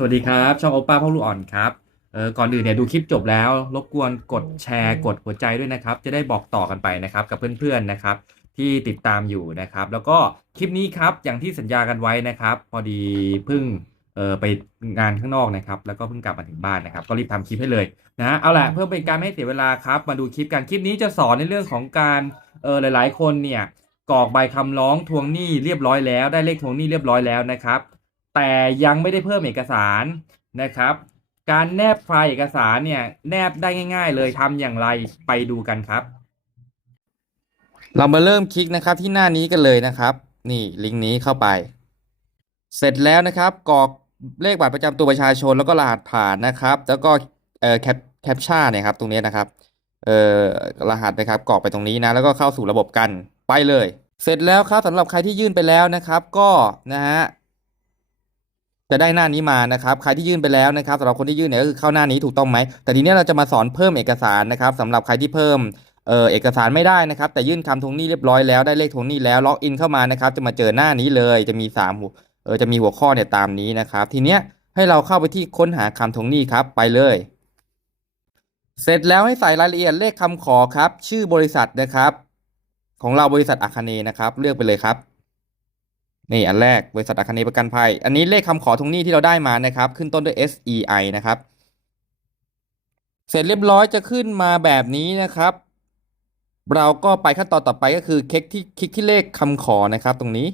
สวัสดีครับ ช่องโอป้าพ่อลูกอ่อนครับเออก่อนอื่นเนี่ยดูคลิปจบแล้ว รบกวนกดแชร์กดหัวใจด้วยนะครับ จะได้บอกต่อกันไปนะครับ กับเพื่อนๆนะครับ ที่ติดตามอยู่นะครับ แล้วก็คลิปนี้ครับอย่างที่สัญญากันไว้นะครับ พอดีเพิ่งเออไปงานข้างนอกนะครับ แล้วก็เพิ่งกลับมาถึงบ้านนะครับ ก็รีบทำคลิปให้เลยนะเอาละเพื่อเป็นการไม่ให้เสียเวลาครับมาดูคลิปกันคลิปนี้จะสอนในเรื่องของการเออหลาย ๆ คนเนี่ยกรอกใบคำร้องทวงหนี้เรียบร้อยแล้วได้เลขทวงหนี้เรียบร้อยแล้วนะครับ แต่ยังไม่ได้เพิ่มเอกสารนะครับ การแนบไฟล์เอกสารเนี่ยแนบได้ง่าย ๆ เลยทำอย่างไรไปดูกันครับ เรามาเริ่มคลิกนะครับที่หน้านี้กันเลยนะครับ นี่ลิงก์นี้เข้าไป เสร็จแล้วนะครับกรอกเลขบัตรประจำตัวประชาชนแล้วก็รหัสผ่านนะครับ แล้วก็เอ่อแคปแคปชั่นเนี่ยครับตรงนี้นะครับเอ่อรหัสนะครับกรอกไปตรงนี้นะแล้วก็เข้าสู่ระบบกันไปเลย เสร็จแล้วครับสำหรับใครที่ยื่นไปแล้วนะครับ ก็นะฮะ จะได้หน้านี้มานะครับใครที่ยื่นไปแล้วนะครับสำหรับคนที่ยื่นเนี่ยก็คือเข้าหน้านี้ถูกต้องไหมแต่ทีเนี้ยเราจะมาสอนเพิ่มเอกสารนะครับสำหรับใครที่เพิ่มเออเอกสารไม่ได้นะครับ แต่ยื่นคำทวงหนี้เรียบร้อยแล้วได้เลขทวงหนี้แล้วล็อกอินเข้ามานะครับ จะมาเจอหน้านี้เลยจะมีสามหัวเออจะมีหัวข้อเนี่ยตามนี้นะครับ ทีเนี้ยให้เราเข้าไปที่ค้นหาคำทวงหนี้ครับไปเลย เสร็จแล้วให้ใส่รายละเอียดเลขคำขอครับ ชื่อบริษัทนะครับ ของเราบริษัทอาคเนนะครับ เลือกไปเลยครับ นี่อันแรกบริษัทอาคเนย์ประกันภัย อันนี้เลขคำขอทวงหนี้ที่เราได้มานะครับ ขึ้นต้นด้วย SEI นะครับ เสร็จเรียบร้อยจะขึ้นมาแบบนี้นะครับ เราก็ไปขั้นตอนต่อไปก็คือคลิกที่คลิกที่เลขคำขอนะครับ ตรงนี้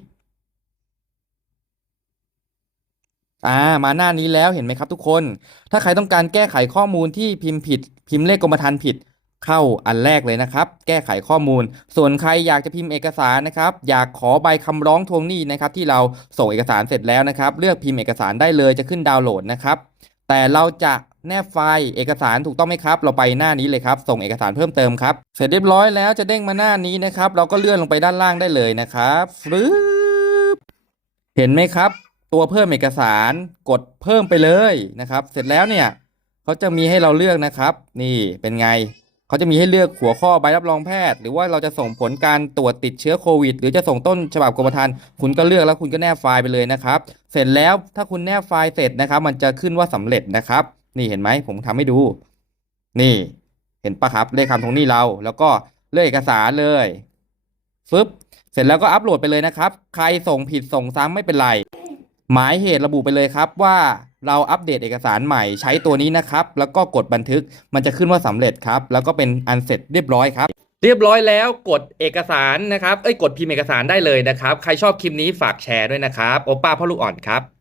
อ่ามาหน้านี้แล้วเห็นไหมครับทุกคน ถ้าใครต้องการแก้ไขข้อมูลที่พิมพ์ผิด พิมพ์เลขกรมธรรม์ผิด เข้าอันแรกเลยนะครับ แก้ไขข้อมูล ส่วนใครอยากจะพิมพ์เอกสารนะครับ อยากขอใบคำร้องทวงหนี้นะครับ ที่เราส่งเอกสารเสร็จแล้วนะครับ เลือกพิมพ์เอกสารได้เลยจะขึ้นดาวน์โหลดนะครับ แต่เราจะแนบไฟล์เอกสารถูกต้องไหมครับ เราไปหน้านี้เลยครับ ส่งเอกสารเพิ่มเติมครับ เสร็จเรียบร้อยแล้วจะเด้งมาหน้านี้นะครับ เราก็เลื่อนลงไปด้านล่างได้เลยนะครับฟรึบเห็นไหมครับ ตัวเพิ่มเอกสารกดเพิ่มไปเลยนะครับ เสร็จแล้วเนี่ยเขาจะมีให้เราเลือกนะครับ นี่เป็นไง เขาจะมีให้เลือกหัวข้อใบรับรองแพทย์ หรือว่าเราจะส่งผลการตรวจติดเชื้อโควิด หรือจะส่งต้นฉบับกรมธรรม์คุณก็เลือกแล้วคุณก็แนบไฟล์ไปเลยนะครับ เสร็จแล้วถ้าคุณแนบไฟล์เสร็จนะครับ มันจะขึ้นว่าสำเร็จนะครับ นี่เห็นไหมผมทำให้ดู นี่เห็นปะครับเลขคำทวงนี้เรา แล้วก็เลือกเอกสารเลยฟึบเสร็จแล้วก็อัปโหลดไปเลยนะครับ ใครส่งผิดส่งซ้ำไม่เป็นไร หมายเหตุระบุไปเลยครับว่า เราอัปเดตเอกสารใหม่ใช้ตัวนี้นะครับ แล้วก็กดบันทึกมันจะขึ้นว่าสำเร็จครับ แล้วก็เป็นอันเสร็จเรียบร้อยครับ เรียบร้อยแล้วกดเอกสารนะครับเอ้ยกดพิมพ์เอกสารได้เลยนะครับ ใครชอบคลิปนี้ฝากแชร์ด้วยนะครับ โอป้าพ่อลูกอ่อนครับ